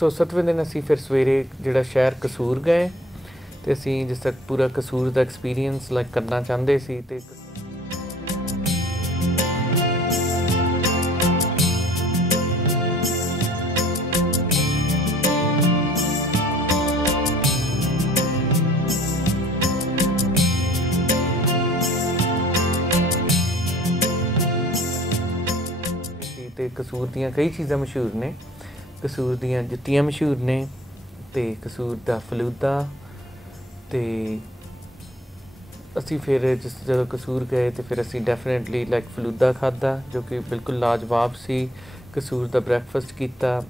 सो 7वें दिन असी फिर सवेरे जिहड़ा शहर कसूर गए तो असी जिस तक पूरा कसूर का एक्सपीरियंस लाइक करना चाहते सी ते कसूर दियाँ कई चीज़ां मशहूर ने। कसूर दियाँ जुत्तियाँ मशहूर ने ते कसूर दा फलूदा ते असी फिर जो कसूर गए तो फिर असी डेफिनेटली लाइक फलूदा खादा जो कि बिल्कुल लाजवाब सी। कसूर दा ब्रैकफास्ट किया।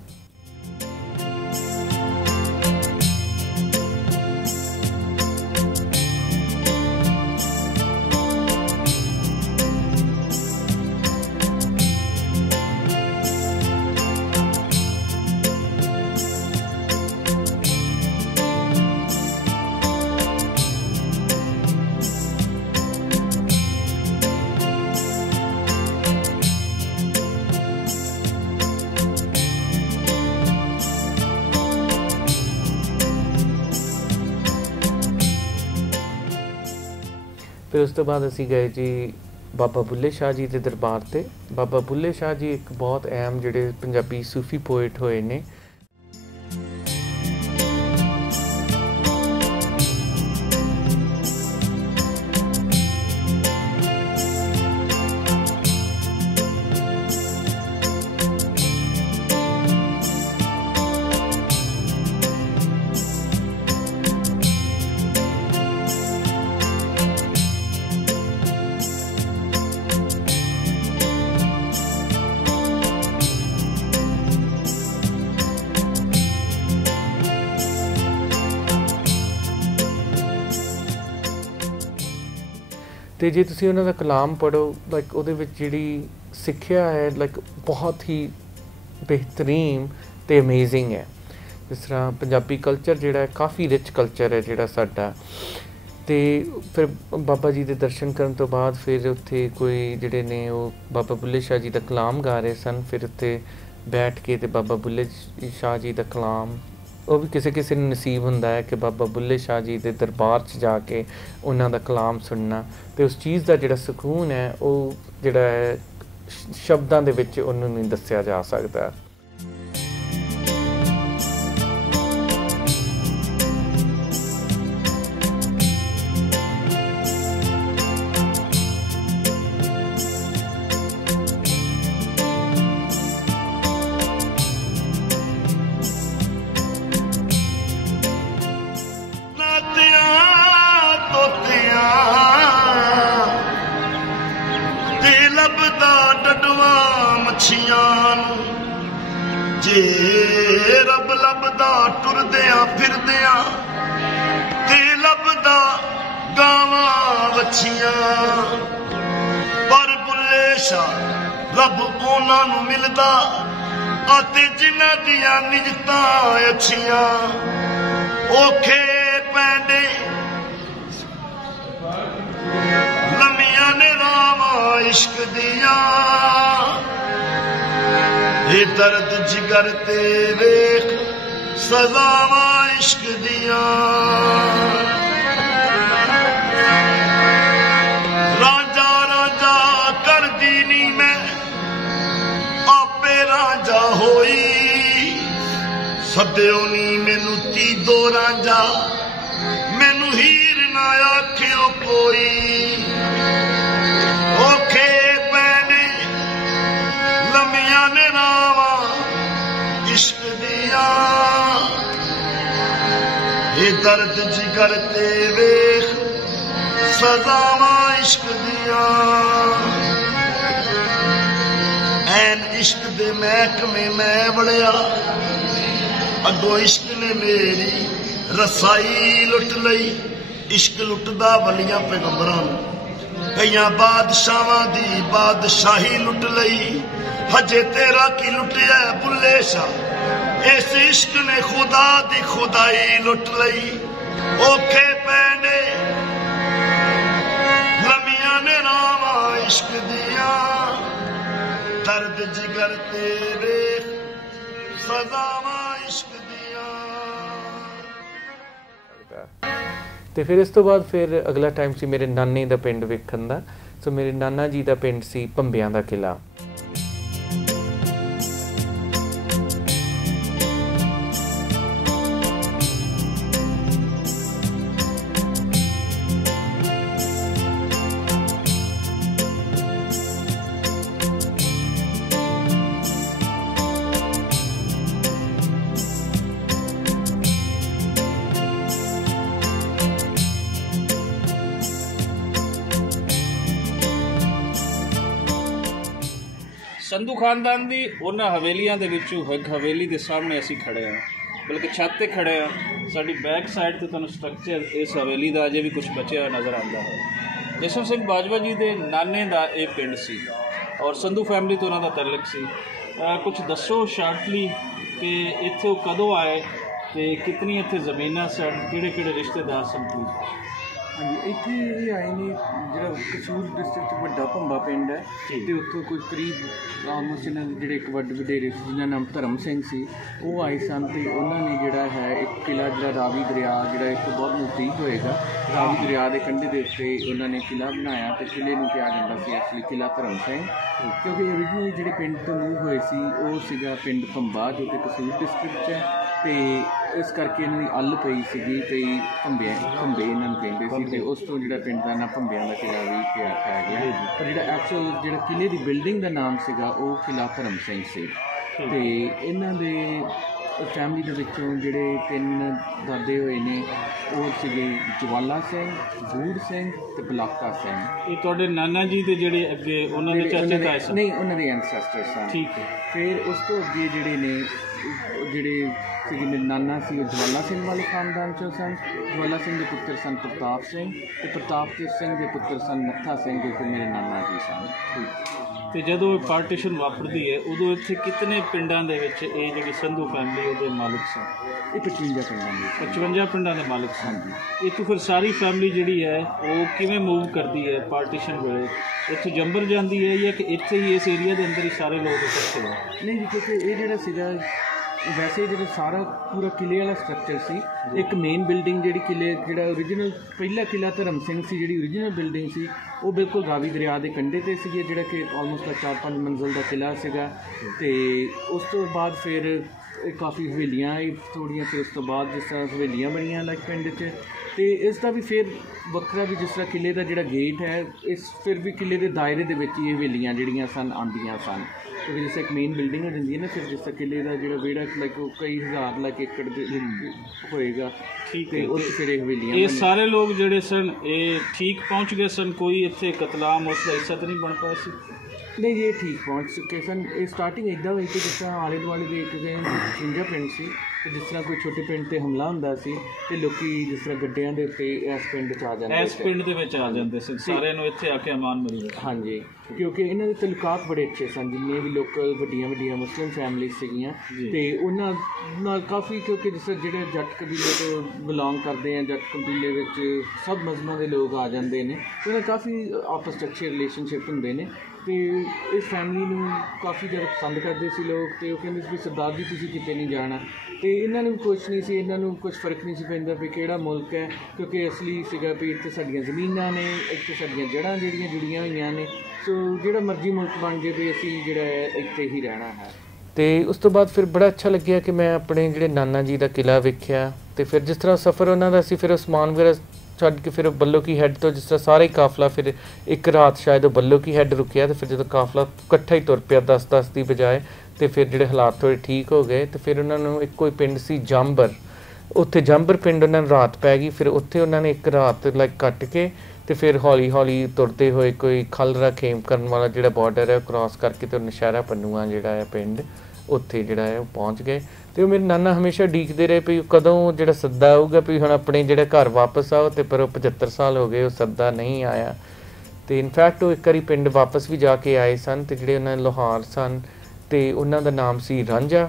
फिर उस तो बाद असी गए जी बाबा बुल्ले शाह जी के दरबार से। बाबा बुल्ले शाह जी एक बहुत अहम जिहड़े पंजाबी सूफी पोएट होए ने। तो जे तुसी उन्हां दा कलाम पढ़ो लाइक उहदे विच जिहड़ी सिक्ख्या है लाइक बहुत ही बेहतरीन ते अमेजिंग है। जिस तरह पंजाबी कल्चर जिहड़ा काफ़ी रिच कल्चर है जिहड़ा साडा। ते फिर बाबा जी दे दर्शन करन तो बाद फिर उत्थे कोई जिहड़े ने वो बाबा बुल्ले शाह जी दा कलाम गा रहे सन। फिर उत्थे बैठ के ते बाबा बुल्ले शाह जी दा कलाम वो भी किसी किसी नसीब होंदा है कि बाबा बुल्ले शाह जी के दरबार च जाके उन्हों का कलाम सुनना। तो उस चीज़ का जिहड़ा सुकून है वो जिहड़ा है शब्दों दे विच उन्होंने नहीं दस्सिया जा सकता। जे रब लभदा टुरदियां फिरदियां ते लभदा गावां वछियां। पर बुल्ले शाह रब उन्हां नूं मिलदा अते जिन्हां दियां निजतां अच्छियां। औखे पैंदे लम्मियां ने रावां इश्क दियां। ये दर्द जिगर ते वेख सजावा इश्क दियां। राजा राजा कर दीनी मैं आपे राजा होई। सद्यो नी मैनू तीदो राजा मैनू हीर ना आखियो कोई। औखे पैने लम्मियां ने इश्क दिया। ये दर्द जिगर ते वेख सजावा इश्क दिया। ऐन इश्क दे महकमे मैं वड़िया अगो इश्क ने मेरी रसाई लुट लई। इश्क लुटदा वलियां पैगंबरां कईयां बादशाहां दी बादशाही लुट लई। हजे तेरा की लुटिया बुल्ले शाह इस इश्क ने खुदा दी खुदाई लुट लई। औखे पैंडे लमियां ने रावा इश्क दिया। दर्द जिगर ते वेख सजावा इश्क ਤੇ ਫਿਰ ਇਸ ਤੋਂ ਬਾਅਦ ਫਿਰ ਅਗਲਾ ਟਾਈਮ ਸੀ ਮੇਰੇ ਨਾਨੇ ਦਾ ਪਿੰਡ ਵੇਖਣ ਦਾ। ਸੋ ਮੇਰੇ ਨਾਨਾ ਜੀ ਦਾ ਪਿੰਡ ਸੀ ਭੰਬਿਆਂ ਦਾ ਕਿਲ੍ਹਾ। ਸੰਧੂ ਖਾਨਦਾਨ ਦੀ ਉਹਨਾਂ ਹਵੇਲੀਆਂ ਦੇ ਵਿੱਚੋਂ ਇੱਕ ਹਵੇਲੀ ਦੇ ਸਾਹਮਣੇ ਅਸੀਂ ਖੜੇ ਹਾਂ, ਬਲਕਿ ਛੱਤ ਤੇ ਖੜੇ ਹਾਂ। ਸਾਡੀ ਬੈਕ ਸਾਈਡ ਤੇ ਤੁਹਾਨੂੰ ਸਟਰਕਚਰ ਇਸ ਹਵੇਲੀ ਦਾ ਅਜੇ ਵੀ ਕੁਝ ਬਚਿਆ ਹੋਇਆ ਨਜ਼ਰ ਆਉਂਦਾ ਹੈ। ਜਸ਼ਨ ਸਿੰਘ ਬਾਜਵਾ ਜੀ ਦੇ ਨਾਨੇ ਦਾ ਇਹ ਪਿੰਡ ਸੀ ਔਰ ਸੰਧੂ ਫੈਮਿਲੀ ਤੋਂ ਉਹਨਾਂ ਦਾ ਤਾਲੁਕ ਸੀ। ਕੁਝ ਦੱਸੋ ਸ਼ਾਰਟਲੀ ਕਿ ਇੱਥੇ ਉਹ ਕਦੋਂ ਆਏ ਤੇ ਕਿਤਨੀ ਇੱਥੇ ਜ਼ਮੀਨਾਂ ਸਨ, ਕਿਹੜੇ ਕਿਹੜੇ ਰਿਸ਼ਤੇਦਾਰ ਸਨ? ਹਾਂਜੀ, ਇੱਥੇ ਇਹ ਆਏ ਨੇ ਜਿਹੜਾ ਕਸੂਰ ਡਿਸਟ੍ਰਿਕਟ 'ਚ ਵੱਡਾ ਭੰਬਾ ਪਿੰਡ ਹੈ ਅਤੇ ਉੱਥੋਂ ਕੋਈ ਕਰੀਬ ਆਲਮੋਸਟ ਇਹਨਾਂ ਦੇ ਜਿਹੜੇ ਇੱਕ ਵੱਡੇ ਵਡੇਰੇ ਸੀ ਜਿਹਦਾ ਨਾਮ ਧਰਮ ਸਿੰਘ ਸੀ, ਉਹ ਆਏ ਸਨ ਅਤੇ ਉਹਨਾਂ ਨੇ ਜਿਹੜਾ ਹੈ ਇੱਕ ਕਿਲ੍ਹਾ ਜਿਹੜਾ ਰਾਵੀ ਦਰਿਆ ਜਿਹੜਾ ਇੱਕ ਬਹੁਤ ਨਜ਼ਦੀਕ ਹੋਏਗਾ, ਰਾਵੀ ਦਰਿਆ ਦੇ ਕੰਢੇ ਦੇ ਉੱਤੇ ਉਹਨਾਂ ਨੇ ਕਿਲ੍ਹਾ ਬਣਾਇਆ ਅਤੇ ਕਿਲ੍ਹੇ ਨੂੰ ਕਿਹਾ ਜਾਂਦਾ ਸੀ ਐਕਚੁਅਲੀ ਕਿਲ੍ਹਾ ਧਰਮ ਸਿੰਘ, ਕਿਉਂਕਿ ਓਰੀਜਨਲੀ ਜਿਹੜੇ ਪਿੰਡ ਤੋਂ ਮੂਵ ਹੋਏ ਸੀ ਉਹ ਸੀਗਾ ਪਿੰਡ ਭੰਬਾ ਜੋ ਕਿ ਕਸੂਰ ਡਿਸਟ੍ਰਿਕਟ 'ਚ ਹੈ ਅਤੇ ਇਸ ਕਰਕੇ ਇਹਨਾਂ ਦੀ ਅੱਲ ਪਈ ਸੀਗੀ ਅਤੇ ਭੰਬੇ ਇਹਨਾਂ ਨੂੰ ਕਹਿੰਦੇ ਸੀ ਅਤੇ ਉਸ ਤੋਂ ਜਿਹੜਾ ਪਿੰਡ ਦਾ ਨਾਂ ਭੰਬਿਆਂ ਦਾ ਕਿਲ੍ਹਾ ਵੀ ਤਿਆਰ ਕੀਤਾ ਗਿਆ। ਪਰ ਜਿਹੜਾ ਐਕਚੁਅਲ ਜਿਹੜਾ ਕਿਲ੍ਹੇ ਦੀ ਬਿਲਡਿੰਗ ਦਾ ਨਾਮ ਸੀਗਾ ਉਹ ਕਿਲ੍ਹਾ ਧਰਮ ਸਿੰਘ ਸੀ। ਅਤੇ ਇਹਨਾਂ ਦੇ ਫੈਮਿਲੀ ਦੇ ਵਿੱਚੋਂ ਜਿਹੜੇ 3 ਦਾਦੇ ਹੋਏ ਨੇ ਉਹ ਸੀਗੇ ਜਵਾਲਾ ਸਿੰਘ, ਬੂੜ ਸਿੰਘ ਅਤੇ ਬਲਾਕਾ ਸਿੰਘ। ਇਹ ਤੁਹਾਡੇ ਨਾਨਾ ਜੀ ਦੇ ਜਿਹੜੇ ਅੱਗੇ ਉਹਨਾਂ ਦੇ ਚਾਚੇ ਤਾਏ ਸਨ? ਨਹੀਂ, ਉਹਨਾਂ ਦੇ ਐਨਸੈਸਟਰ ਸਨ। ਠੀਕ ਹੈ। ਫਿਰ ਉਸ ਤੋਂ ਅੱਗੇ ਜਿਹੜੇ ਨੇ ਜਿਹੜੇ ਸੀਗੇ ਮੇਰੇ ਨਾਨਾ ਸੀ ਉਹ ਜਵਾਲਾ ਸਿੰਘ ਵਾਲੇ ਖਾਨਦਾਨ 'ਚੋਂ ਸਨ। ਜਵਾਲਾ ਸਿੰਘ ਦੇ ਪੁੱਤਰ ਸਨ ਪ੍ਰਤਾਪ ਸਿੰਘ ਅਤੇ ਪ੍ਰਤਾਪ ਸਿੰਘ ਦੇ ਪੁੱਤਰ ਸਨ ਨੱਥਾ ਸਿੰਘ ਜੋ ਕਿ ਮੇਰੇ ਨਾਨਾ ਜੀ ਸਨ। ਅਤੇ ਜਦੋਂ ਪਾਰਟੀਸ਼ਨ ਵਾਪਰਦੀ ਹੈ ਉਦੋਂ ਇੱਥੇ ਕਿਤਨੇ ਪਿੰਡਾਂ ਦੇ ਵਿੱਚ ਇਹ ਜਿਹੜੀ ਸੰਧੂ ਫੈਮਿਲੀ ਉਹਦੇ ਮਾਲਕ ਸਨ? ਇਹ 55 ਪਿੰਡਾਂ ਦੇ 55 ਪਿੰਡਾਂ ਦੇ ਮਾਲਕ ਸਨ। ਹਾਂਜੀ। ਇੱਥੋਂ ਫਿਰ ਸਾਰੀ ਫੈਮਿਲੀ ਜਿਹੜੀ ਹੈ ਉਹ ਕਿਵੇਂ ਮੂਵ ਕਰਦੀ ਹੈ ਪਾਰਟੀਸ਼ਨ ਵੇਲੇ? ਇੱਥੋਂ ਜੰਬਰ ਜਾਂਦੀ ਹੈ ਜਾਂ ਕਿ ਇੱਥੇ ਹੀ ਇਸ ਏਰੀਆ ਦੇ ਅੰਦਰ ਹੀ ਸਾਰੇ ਲੋਕ ਇਕੱਠੇ ਹੋਏ? ਨਹੀਂ ਜੀ, ਕਿਉਂਕਿ ਇਹ ਜਿਹੜਾ ਸੀਗਾ ਵੈਸੇ ਜਿਹੜਾ ਸਾਰਾ ਪੂਰਾ ਕਿਲ੍ਹੇ ਵਾਲਾ ਸਟਰਕਚਰ ਸੀ, ਇੱਕ ਮੇਨ ਬਿਲਡਿੰਗ ਜਿਹੜੀ ਕਿਲ੍ਹੇ ਜਿਹੜਾ ਓਰੀਜਨਲ ਪਹਿਲਾ ਕਿਲ੍ਹਾ ਧਰਮ ਸਿੰਘ ਸੀ ਜਿਹੜੀ ਓਰੀਜਨਲ ਬਿਲਡਿੰਗ ਸੀ ਉਹ ਬਿਲਕੁਲ ਰਾਵੀ ਦਰਿਆ ਦੇ ਕੰਢੇ 'ਤੇ ਸੀਗੀ, ਜਿਹੜਾ ਕਿ ਆਲਮੋਸਟ 4-5 ਮੰਜ਼ਿਲ ਦਾ ਕਿਲ੍ਹਾ ਸੀਗਾ। ਅਤੇ ਉਸ ਤੋਂ ਬਾਅਦ ਫਿਰ ਕਾਫੀ ਹਵੇਲੀਆਂ ਆਈ ਥੋੜ੍ਹੀਆਂ, ਫਿਰ ਉਸ ਤੋਂ ਬਾਅਦ ਜਿਸ ਤਰ੍ਹਾਂ ਹਵੇਲੀਆਂ ਬਣੀਆਂ ਲਾਈਕ ਪਿੰਡ 'ਚ। ਅਤੇ ਇਸ ਦਾ ਵੀ ਫਿਰ ਵੱਖਰਾ ਵੀ ਜਿਸ ਤਰ੍ਹਾਂ ਕਿਲ੍ਹੇ ਦਾ ਜਿਹੜਾ ਗੇਟ ਹੈ ਇਸ ਫਿਰ ਵੀ ਕਿਲ੍ਹੇ ਦੇ ਦਾਇਰੇ ਦੇ ਵਿੱਚ ਹੀ ਇਹ ਹਵੇਲੀਆਂ ਜਿਹੜੀਆਂ ਸਨ ਆਉਂਦੀਆਂ ਸਨ, ਕਿਉਂਕਿ ਜਿਸ ਇੱਕ ਮੇਨ ਬਿਲਡਿੰਗ ਹੋ ਜਾਂਦੀ ਹੈ ਨਾ, ਫਿਰ ਜਿਸ ਤਰ੍ਹਾਂ ਕਿਲ੍ਹੇ ਦਾ ਜਿਹੜਾ ਵਿਹੜਾ ਲਾਈਕ ਉਹ ਕਈ ਹਜ਼ਾਰ ਲਾਈਕ ਏਕੜ ਦੇ ਹੋਏਗਾ। ਠੀਕ ਹੈ। ਉੱਥੇ ਫਿਰ ਇਹ ਹਵੇਲੀਆਂ ਇਹ ਸਾਰੇ ਲੋਕ ਜਿਹੜੇ ਸਨ ਇਹ ਠੀਕ ਪਹੁੰਚ ਗਏ ਸਨ? ਕੋਈ ਇੱਥੇ ਕਤਲਾਮ ਉਸ ਦਾ ਹਿੱਸਾ ਤਾਂ ਨਹੀਂ ਬਣ ਪਾਇਆ ਸੀ? ਨਹੀਂ ਜੀ, ਇਹ ਠੀਕ ਪਹੁੰਚ ਚੁੱਕੇ ਸਨ। ਇਹ ਸਟਾਰਟਿੰਗ ਇੱਦਾਂ ਹੋਈ ਕਿ ਜਿਸ ਤਰ੍ਹਾਂ ਆਲੇ ਦੁਆਲੇ ਦੇ ਇੱਕ ਸਿੰਜਾ ਪਿੰਡ ਸੀ ਅਤੇ ਜਿਸ ਤਰ੍ਹਾਂ ਕੋਈ ਛੋਟੇ ਪਿੰਡ 'ਤੇ ਹਮਲਾ ਹੁੰਦਾ ਸੀ ਅਤੇ ਲੋਕੀ ਜਿਸ ਤਰ੍ਹਾਂ ਗੱਡਿਆਂ ਦੇ ਉੱਤੇ ਇਸ ਪਿੰਡ 'ਚ ਆ ਜਾਂਦੇ, ਇਸ ਪਿੰਡ ਦੇ ਵਿੱਚ ਆ ਜਾਂਦੇ ਸੀ, ਸਾਰਿਆਂ ਨੂੰ ਇੱਥੇ ਆ ਕੇ ਅਮਾਨ ਮਿਲ ਗਿਆ। ਹਾਂਜੀ, ਕਿਉਂਕਿ ਇਹਨਾਂ ਦੇ ਤਲੁਕਾਤ ਬੜੇ ਅੱਛੇ ਸਨ, ਜਿੰਨੀਆਂ ਵੀ ਲੋਕਲ ਵੱਡੀਆਂ ਮੁਸਲਿਮ ਫੈਮਲੀਜ਼ ਸੀਗੀਆਂ ਅਤੇ ਉਹਨਾਂ ਨਾਲ ਕਾਫੀ, ਕਿਉਂਕਿ ਜਿਸ ਤਰ੍ਹਾਂ ਜਿਹੜੇ ਜੱਟ ਕਬੀਲੇ ਤੋਂ ਬਿਲੋਂਗ ਕਰਦੇ ਆ, ਜੱਟ ਕਬੀਲੇ ਵਿੱਚ ਸਭ ਮਜ਼ਹਬਾਂ ਦੇ ਲੋਕ ਆ ਜਾਂਦੇ ਨੇ, ਉਹਨਾਂ ਕਾਫੀ ਆਪਸ 'ਚ ਅੱਛੇ ਰਿਲੇਸ਼ਨਸ਼ਿਪ ਹੁੰਦੇ ਨੇ ਅਤੇ ਇਸ ਫੈਮਿਲੀ ਨੂੰ ਕਾਫੀ ਜ਼ਿਆਦਾ ਪਸੰਦ ਕਰਦੇ ਸੀ ਲੋਕ। ਅਤੇ ਉਹ ਕਹਿੰਦੇ ਸੀ ਵੀ ਸਰਦਾਰ ਜੀ ਤੁਸੀਂ ਕਿਤੇ ਨਹੀਂ ਜਾਣਾ, ਅਤੇ ਇਹਨਾਂ ਨੂੰ ਵੀ ਕੁਛ ਨਹੀਂ ਸੀ, ਇਹਨਾਂ ਨੂੰ ਕੁਛ ਫਰਕ ਨਹੀਂ ਸੀ ਪੈਂਦਾ ਵੀ ਕਿਹੜਾ ਮੁਲਕ ਹੈ, ਕਿਉਂਕਿ ਅਸਲੀ ਸੀਗਾ ਵੀ ਇੱਥੇ ਸਾਡੀਆਂ ਜ਼ਮੀਨਾਂ ਨੇ, ਇੱਥੇ ਸਾਡੀਆਂ ਜੜ੍ਹਾਂ ਜਿਹੜੀਆਂ ਜੁੜੀਆਂ ਹੋਈਆਂ ਨੇ, ਸੋ ਜਿਹੜਾ ਮਰਜ਼ੀ ਮੁਲਕ ਬਣ ਜਾਵੇ ਵੀ ਅਸੀਂ ਜਿਹੜਾ ਹੈ ਇੱਥੇ ਹੀ ਰਹਿਣਾ ਹੈ। ਅਤੇ ਉਸ ਤੋਂ ਬਾਅਦ ਫਿਰ ਬੜਾ ਅੱਛਾ ਲੱਗਿਆ ਕਿ ਮੈਂ ਆਪਣੇ ਜਿਹੜੇ ਨਾਨਾ ਜੀ ਦਾ ਕਿਲ੍ਹਾ ਵੇਖਿਆ ਅਤੇ ਫਿਰ ਜਿਸ ਤਰ੍ਹਾਂ ਸਫ਼ਰ ਉਹਨਾਂ ਦਾ ਸੀ, ਫਿਰ ਉਹ ਸਮਾਨ ਵਗੈਰਾ ਛੱਡ ਕੇ ਫਿਰ ਬੱਲੋ ਕੀ ਹੈੱਡ ਤੋਂ ਜਿਸ ਤਰ੍ਹਾਂ ਸਾਰਾ ਹੀ ਕਾਫਲਾ ਫਿਰ ਇੱਕ ਰਾਤ ਸ਼ਾਇਦ ਉਹ ਬੱਲੋ ਕੀ ਹੈੱਡ ਰੁਕਿਆ ਅਤੇ ਫਿਰ ਜਦੋਂ ਕਾਫਲਾ ਇਕੱਠਾ ਹੀ ਤੁਰ ਪਿਆ 10-10 ਦੀ ਬਜਾਏ, ਅਤੇ ਫਿਰ ਜਿਹੜੇ ਹਾਲਾਤ ਥੋੜ੍ਹੇ ਠੀਕ ਹੋ ਗਏ ਅਤੇ ਫਿਰ ਉਹਨਾਂ ਨੂੰ ਇੱਕੋ ਹੀ ਪਿੰਡ ਸੀ ਜਾਂਬਰ, ਉੱਥੇ ਜਾਂਬਰ ਪਿੰਡ ਉਹਨਾਂ ਨੂੰ ਰਾਤ ਪੈ ਗਈ। ਫਿਰ ਉੱਥੇ ਉਹਨਾਂ ਨੇ ਇੱਕ ਰਾਤ ਲਾਈਕ ਕੱਟ ਕੇ ਅਤੇ ਫਿਰ ਹੌਲੀ ਤੁਰਦੇ ਹੋਏ ਕੋਈ ਖਲਰਾ ਖੇਮ ਕਰਨ ਵਾਲਾ ਜਿਹੜਾ ਬਾਰਡਰ ਹੈ ਉਹ ਕ੍ਰਾਸ ਕਰਕੇ ਅਤੇ ਨੌਸ਼ਹਿਰਾ ਪੰਨੂਆਂ ਜਿਹੜਾ ਹੈ ਪਿੰਡ ਉੱਥੇ ਜਿਹੜਾ ਹੈ ਉਹ ਪਹੁੰਚ ਗਏ। ਅਤੇ ਉਹ ਮੇਰੇ ਨਾਨਾ ਹਮੇਸ਼ਾ ਉਡੀਕਦੇ ਰਹੇ ਵੀ ਕਦੋਂ ਜਿਹੜਾ ਸੱਦਾ ਆਊਗਾ ਵੀ ਹੁਣ ਆਪਣੇ ਜਿਹੜੇ ਘਰ ਵਾਪਸ ਆਓ, ਅਤੇ ਪਰ ਉਹ 75 ਸਾਲ ਹੋ ਗਏ ਉਹ ਸੱਦਾ ਨਹੀਂ ਆਇਆ। ਅਤੇ ਇਨਫੈਕਟ ਉਹ ਇੱਕ ਵਾਰੀ ਪਿੰਡ ਵਾਪਸ ਵੀ ਜਾ ਕੇ ਆਏ ਸਨ ਅਤੇ ਜਿਹੜੇ ਉਹਨਾਂ ਦੇ ਲੋਹਾਰ ਸਨ ਅਤੇ ਉਹਨਾਂ ਦਾ ਨਾਮ ਸੀ ਰਾਂਝਾ,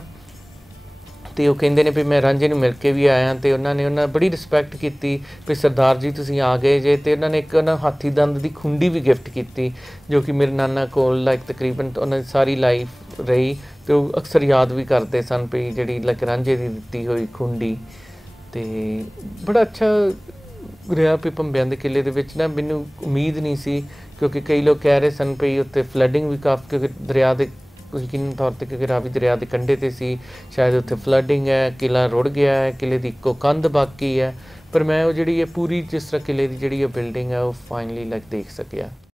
ਅਤੇ ਉਹ ਕਹਿੰਦੇ ਨੇ ਵੀ ਮੈਂ ਰਾਂਝੇ ਨੂੰ ਮਿਲ ਕੇ ਵੀ ਆਇਆ ਅਤੇ ਉਹਨਾਂ ਬੜੀ ਰਿਸਪੈਕਟ ਕੀਤੀ ਵੀ ਸਰਦਾਰ ਜੀ ਤੁਸੀਂ ਆ ਗਏ ਜੇ। ਅਤੇ ਉਹਨਾਂ ਨੇ ਇੱਕ ਹਾਥੀ ਦੰਦ ਦੀ ਖੁੰਡੀ ਵੀ ਗਿਫਟ ਕੀਤੀ ਜੋ ਕਿ ਮੇਰੇ ਨਾਨਾ ਕੋਲ ਲਾਈਕ ਤਕਰੀਬਨ ਉਹਨਾਂ ਦੀ ਸਾਰੀ ਲਾਈਫ ਰਹੀ ਅਤੇ ਉਹ ਅਕਸਰ ਯਾਦ ਵੀ ਕਰਦੇ ਸਨ ਵੀ ਜਿਹੜੀ ਲਾਈਕ ਰਾਂਝੇ ਦੀ ਦਿੱਤੀ ਹੋਈ ਖੁੰਡੀ। ਅਤੇ ਬੜਾ ਅੱਛਾ ਰਿਹਾ ਵੀ ਭੰਬਿਆਂ ਦੇ ਕਿਲੇ ਦੇ ਵਿੱਚ ਨਾ ਮੈਨੂੰ ਉਮੀਦ ਨਹੀਂ ਸੀ, ਕਿਉਂਕਿ ਕਈ ਲੋਕ ਕਹਿ ਰਹੇ ਸਨ ਵੀ ਉੱਥੇ ਫਲੱਡਿੰਗ ਵੀ ਕਾਫੀ, ਕਿਉਂਕਿ ਦਰਿਆ ਦੇ ਯਕੀਨੀ ਤੌਰ 'ਤੇ ਕਿਉਂਕਿ ਰਾਵੀ ਦਰਿਆ ਦੇ ਕੰਢੇ 'ਤੇ ਸੀ, ਸ਼ਾਇਦ ਉੱਥੇ ਫਲੱਡਿੰਗ ਹੈ, ਕਿਲਾ ਰੁੜ ਗਿਆ ਹੈ, ਕਿਲੇ ਦੀ ਇੱਕੋ ਕੰਧ ਬਾਕੀ ਹੈ। ਪਰ ਮੈਂ ਉਹ ਜਿਹੜੀ ਹੈ ਪੂਰੀ ਜਿਸ ਤਰ੍ਹਾਂ ਕਿਲੇ ਦੀ ਜਿਹੜੀ ਬਿਲਡਿੰਗ ਹੈ ਉਹ ਫਾਈਨਲੀ ਦੇਖ ਸਕਿਆ।